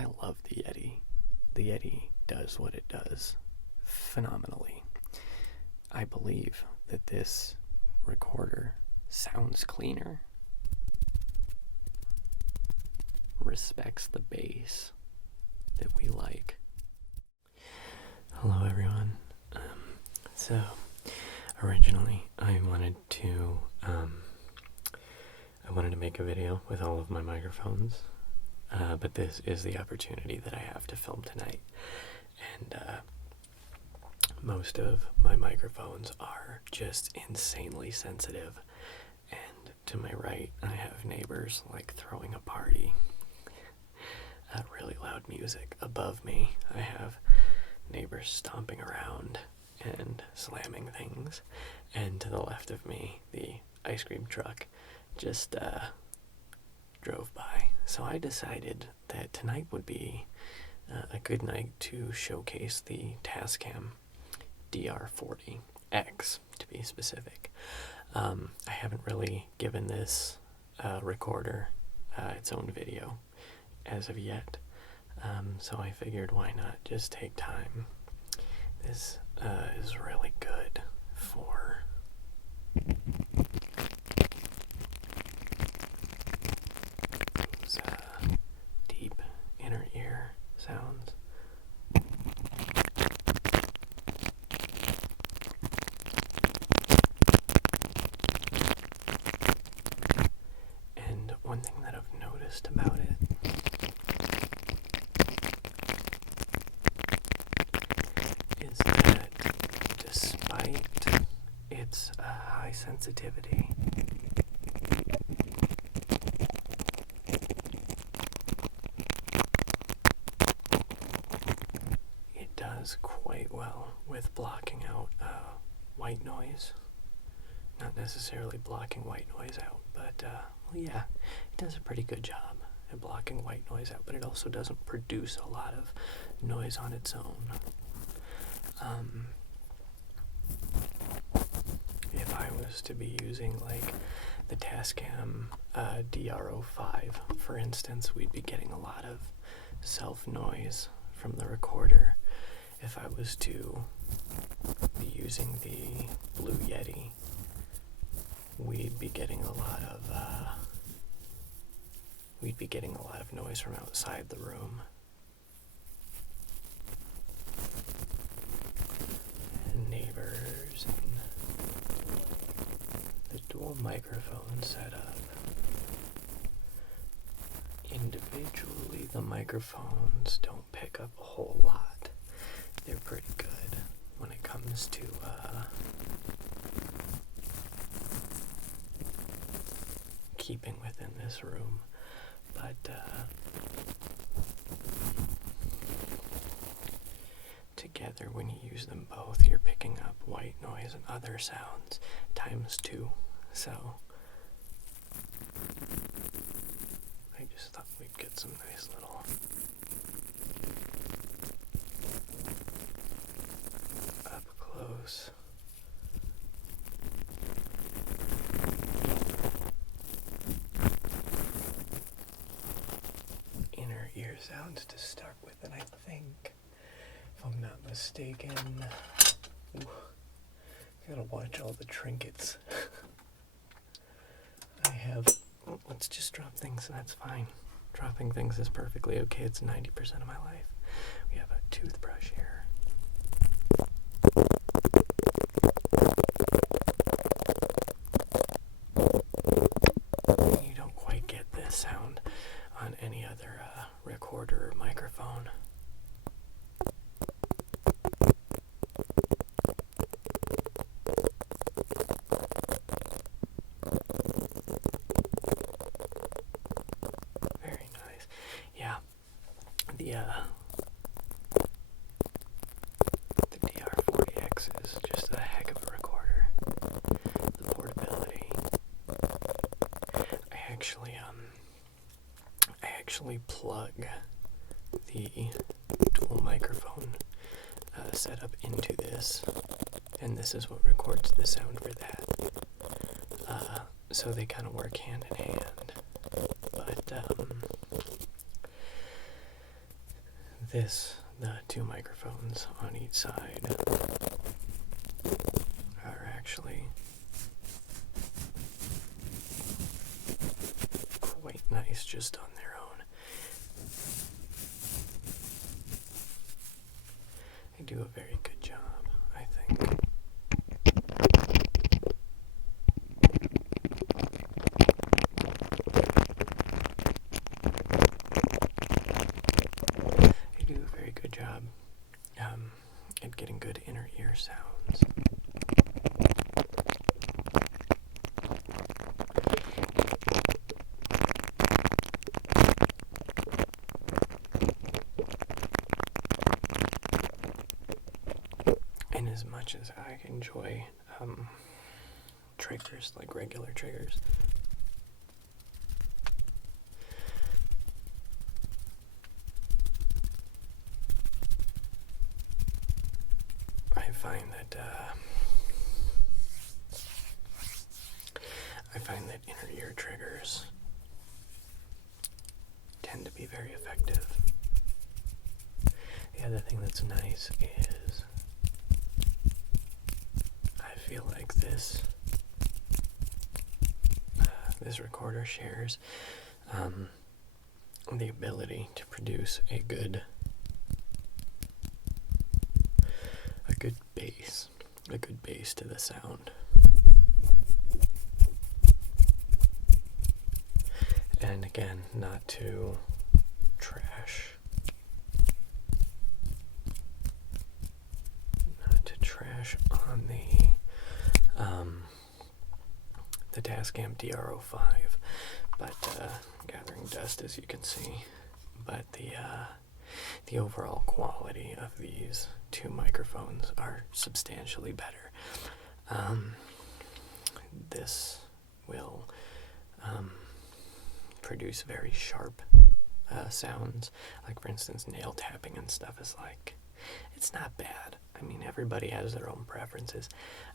I love the Yeti. The Yeti does what it does phenomenally. I believe that this recorder sounds cleaner, respects the bass that we like. Hello everyone. So originally I wanted to make a video with all of my microphones, but this is the opportunity that I have to film tonight. And most of my microphones are just insanely sensitive, and to my right I have neighbors like throwing a party. Really loud music. Above me I have neighbors stomping around and slamming things, and to the left of me the ice cream truck just drove by. So I decided that tonight would be a good night to showcase the Tascam DR-40x, to be specific. I haven't really given this recorder its own video as of yet, so I figured why not just take time. This is really good for those deep inner ear sounds. And one thing that I've noticed about it is that despite its high sensitivity, it does quite well with blocking out white noise. Not necessarily blocking white noise out, but well, yeah, it does a pretty good job at blocking white noise out, but it also doesn't produce a lot of noise on its own. If I was to be using like the Tascam DR-40x, for instance, we'd be getting a lot of self noise from the recorder. If I was to be using the Blue Yeti, we'd be getting a lot of noise from outside the room. Neighbors and the dual microphone setup. Individually, the microphones don't pick up a whole lot. They're pretty good when it comes to keeping within this room, but together, when you use them both, you're picking up white noise and other sounds ×2. So I just thought we'd get some nice little up close inner ear sounds to start with, and I think, if I'm not mistaken, gotta watch all the trinkets. I have, let's just drop things, that's fine. Dropping things is perfectly okay, it's 90% of my life. We have a toothbrush here. You don't quite get this sound on any other recorder or microphone. The DR-40x is just a heck of a recorder. The portability. I actually plug the dual microphone setup into this, and this is what records the sound for that. So they kind of work hand in hand. But the two microphones on each side are actually quite nice just on their own. They do a very good job, I think. They do a very good job at getting good inner ear sounds. And as much as I enjoy triggers, like regular triggers, I find that inner ear triggers tend to be very effective. The other thing that's nice is I feel like this recorder shares the ability to produce a good bass to the sound. And again, not to trash on the Tascam DR-40x, but gathering dust, as you can see. But the overall quality of these two microphones are substantially better. This will produce very sharp sounds, like for instance nail tapping and stuff is like, it's not bad. I mean, everybody has their own preferences.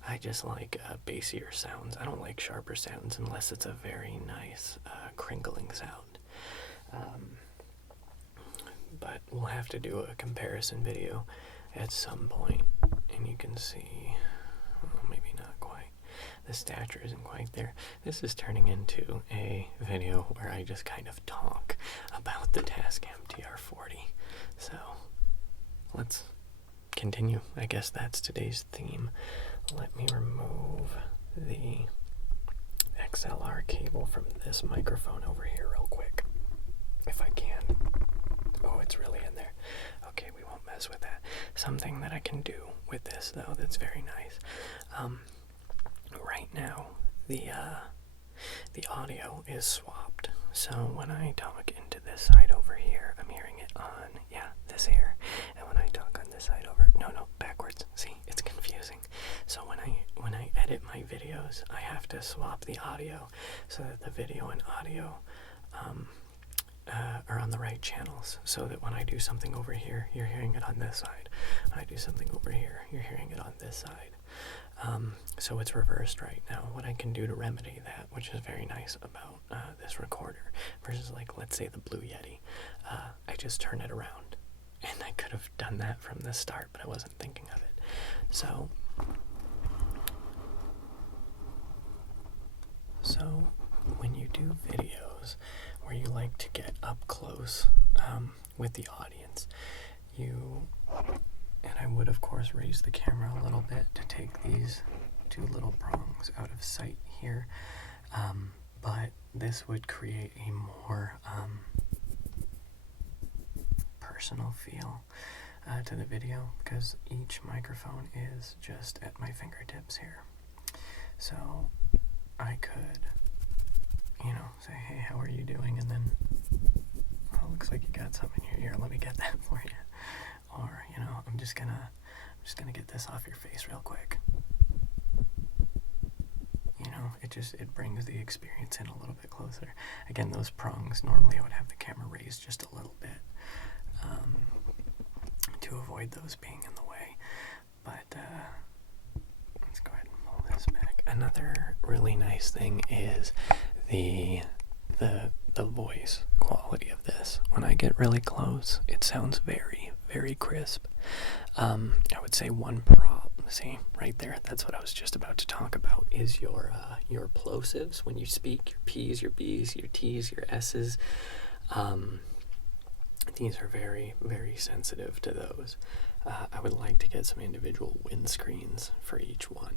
I just like bassier sounds. I don't like sharper sounds unless it's a very nice crinkling sound. But we'll have to do a comparison video at some point, and you can see, well, maybe not quite. The stature isn't quite there. This is turning into a video where I just kind of talk about the Tascam DR-40. So let's continue. I guess that's today's theme. Let me remove the XLR cable from this microphone over here real quick, if I can. Oh, it's really in there. Okay, we won't mess with that. Something that I can do with this, though, that's very nice. Right now, the audio is swapped. So when I talk into this side over here, I'm hearing it on, this ear. And when I talk on this side over, no, backwards. See, it's confusing. So when I edit my videos, I have to swap the audio so that the video and audio are on the right channels, so that when I do something over here, you're hearing it on this side. When I do something over here, you're hearing it on this side. So it's reversed right now. What I can do to remedy that, which is very nice about this recorder, versus like, let's say the Blue Yeti, I just turn it around. And I could have done that from the start, but I wasn't thinking of it. So when you do videos where you like to get up close with the audience, and I would of course raise the camera a little bit to take these two little prongs out of sight here, but this would create a more personal feel to the video, because each microphone is just at my fingertips here. So I could, say, hey, how are you doing? And then, oh, looks like you got something in your ear. Let me get that for you. Or, I'm just gonna get this off your face real quick. It brings the experience in a little bit closer. Again, those prongs, normally I would have the camera raised just a little bit to avoid those being in the way. But let's go ahead and pull this back. Another really nice thing is the voice quality of this. When I get really close, it sounds very, very crisp. I would say one problem, see, right there, that's what I was just about to talk about, is your plosives when you speak, your P's, your B's, your T's, your S's. These are very, very sensitive to those. I would like to get some individual windscreens for each one,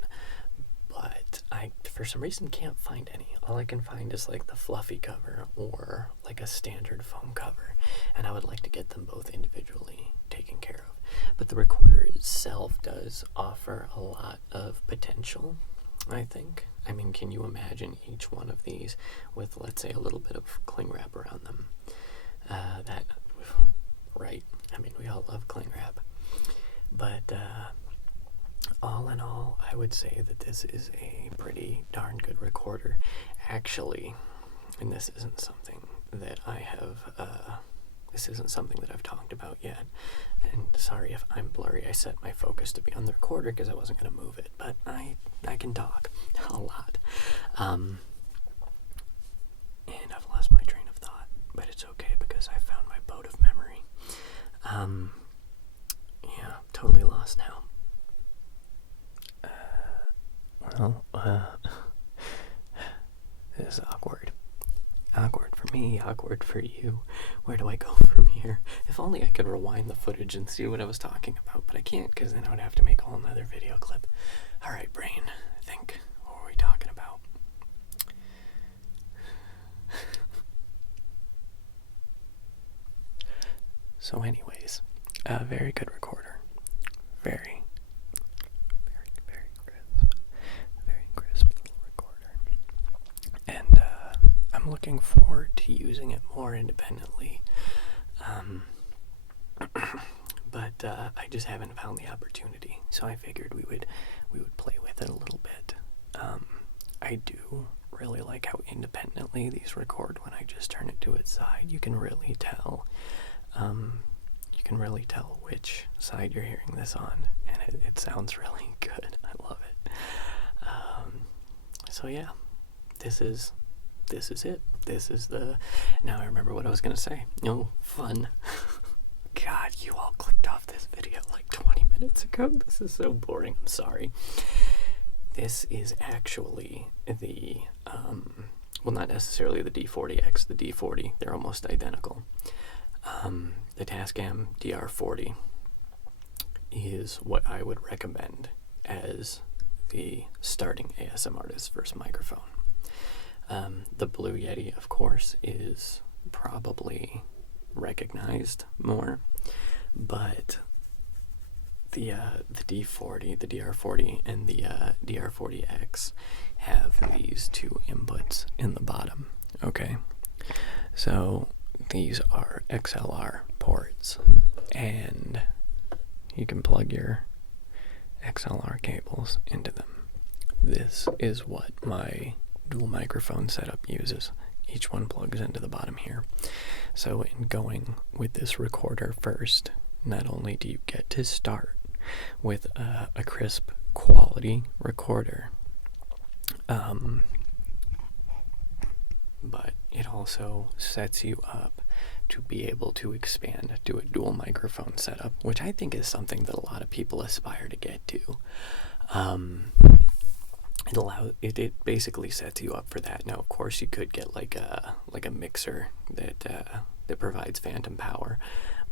but I, for some reason, can't find any. All I can find is like the fluffy cover or like a standard foam cover, and I would like to get them both individually taken care of. But the recorder itself does offer a lot of potential, I think. I mean, can you imagine each one of these with, let's say, a little bit of cling wrap around them? Right? I mean, we all love cling wrap. But all in all, I would say that this is a pretty darn good recorder. Actually, and this isn't something that I've talked about yet. And sorry if I'm blurry. I set my focus to be on the recorder because I wasn't going to move it. But I can talk a lot. And I've lost my train of thought. But it's okay because I found my boat of memory. Yeah, totally lost now. This is awkward. Awkward for me, awkward for you. Where do I go from here? If only I could rewind the footage and see what I was talking about, but I can't because then I would have to make a whole nother video clip. Alright, brain, think. What were we talking about? So anyways, a very good recorder. Very, very, very crisp. Very crisp little recorder. And I'm looking forward to using it more independently. But I just haven't found the opportunity. So I figured we would play with it a little bit. I do really like how independently these record when I just turn it to its side. You can really tell. Which side you're hearing this on, and it sounds really good. I love it. So yeah, this is it. This is now I remember what I was gonna say. No, fun. God, you all clicked off this video like 20 minutes ago. This is so boring. I'm sorry. This is actually the well, not necessarily the D-40X, the D-40. They're almost identical. The Tascam DR-40 is what I would recommend as the starting ASM artist's first microphone. The Blue Yeti, of course, is probably recognized more, but the D40, the DR40, and the DR-40X have these two inputs in the bottom. Okay, so these are XLR ports, and you can plug your XLR cables into them. This is what my dual microphone setup uses. Each one plugs into the bottom here. So in going with this recorder first, not only do you get to start with a crisp quality recorder, but it also sets you up to be able to expand to a dual microphone setup, which I think is something that a lot of people aspire to get to. It basically sets you up for that. Now, of course, you could get like a mixer that provides phantom power,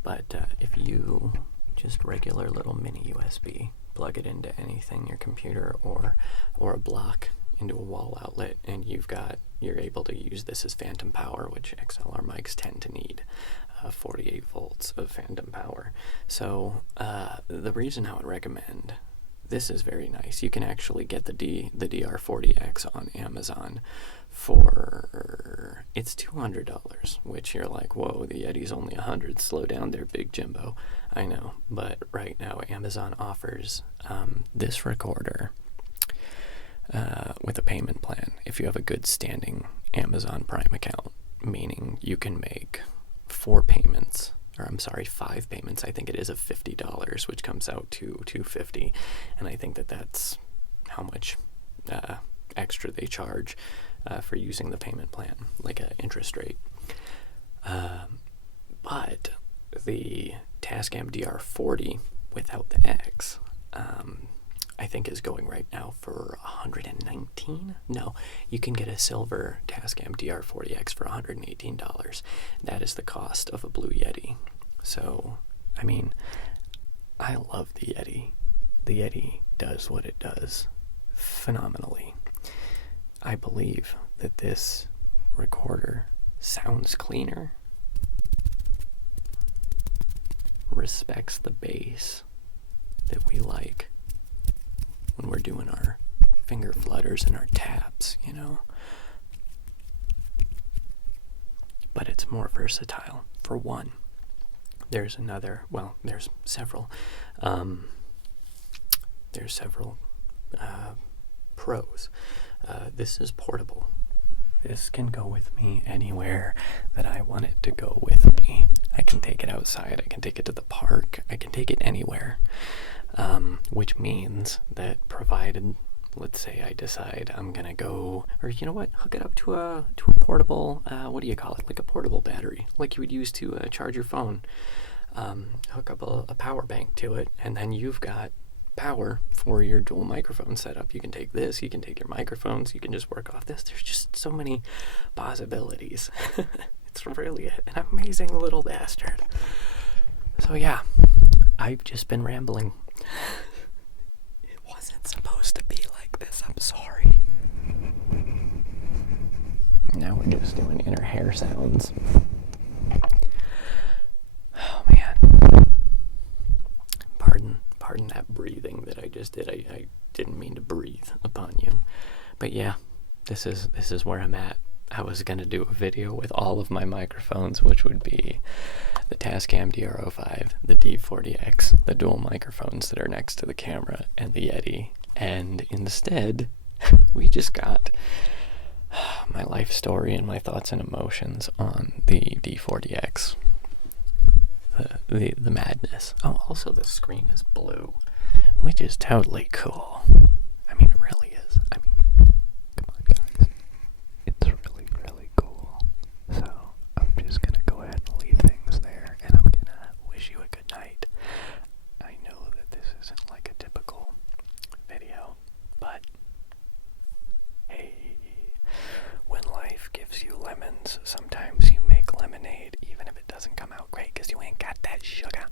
but if you just regular little mini USB, plug it into anything, your computer or a block into a wall outlet, and you're able to use this as phantom power, which XLR mics tend to need 48 volts of phantom power. So the reason I would recommend this is very nice. You can actually get the DR-40X on Amazon for, it's $200, which you're like, whoa, the Yeti's only $100. Slow down there, Big Jimbo. I know, but right now Amazon offers this recorder with a payment plan if you have a good standing Amazon Prime account, meaning you can make 5 payments. I think it is of $50, which comes out to $250, and I think that's how much extra they charge for using the payment plan, like an interest rate. But the Tascam DR-40 without the X, I think is going right now for $119. No, you can get a silver Tascam DR-40X for $118. That is the cost of a Blue Yeti. So, I mean, I love the Yeti. The Yeti does what it does phenomenally. I believe that this recorder sounds cleaner, respects the bass that we like when we're doing our finger flutters and our taps, you know. But it's more versatile. For one, there's several pros. This is portable. This can go with me anywhere that I want it to go with me. I can take it outside, I can take it to the park, I can take it anywhere. Which means that provided, let's say I decide I'm gonna go, or you know what, hook it up to a portable, what do you call it, like a portable battery, like you would use to charge your phone. Hook up a power bank to it, and then you've got power for your dual microphone setup. You can take this, you can take your microphones, you can just work off this. There's just so many possibilities. It's really an amazing little bastard. So yeah, I've just been rambling. It wasn't supposed to be like this, I'm sorry. Now we're just doing inner hair sounds. Oh man. Pardon that breathing that I just did. I didn't mean to breathe upon you. But yeah, this is where I'm at. I was going to do a video with all of my microphones, which would be the Tascam DR-05, the D40X, the dual microphones that are next to the camera, and the Yeti. And instead, we just got my life story and my thoughts and emotions on the D40X. The madness. Oh, also the screen is blue, which is totally cool. I mean, it really is. I mean, come on, guys. It's really, really cool. So, I'm just gonna go ahead and leave things there, and I'm gonna wish you a good night. I know that this isn't like a typical video, but hey, when life gives you lemons, sometimes you make lemonade, even if it doesn't come out great, because you ain't got that sugar.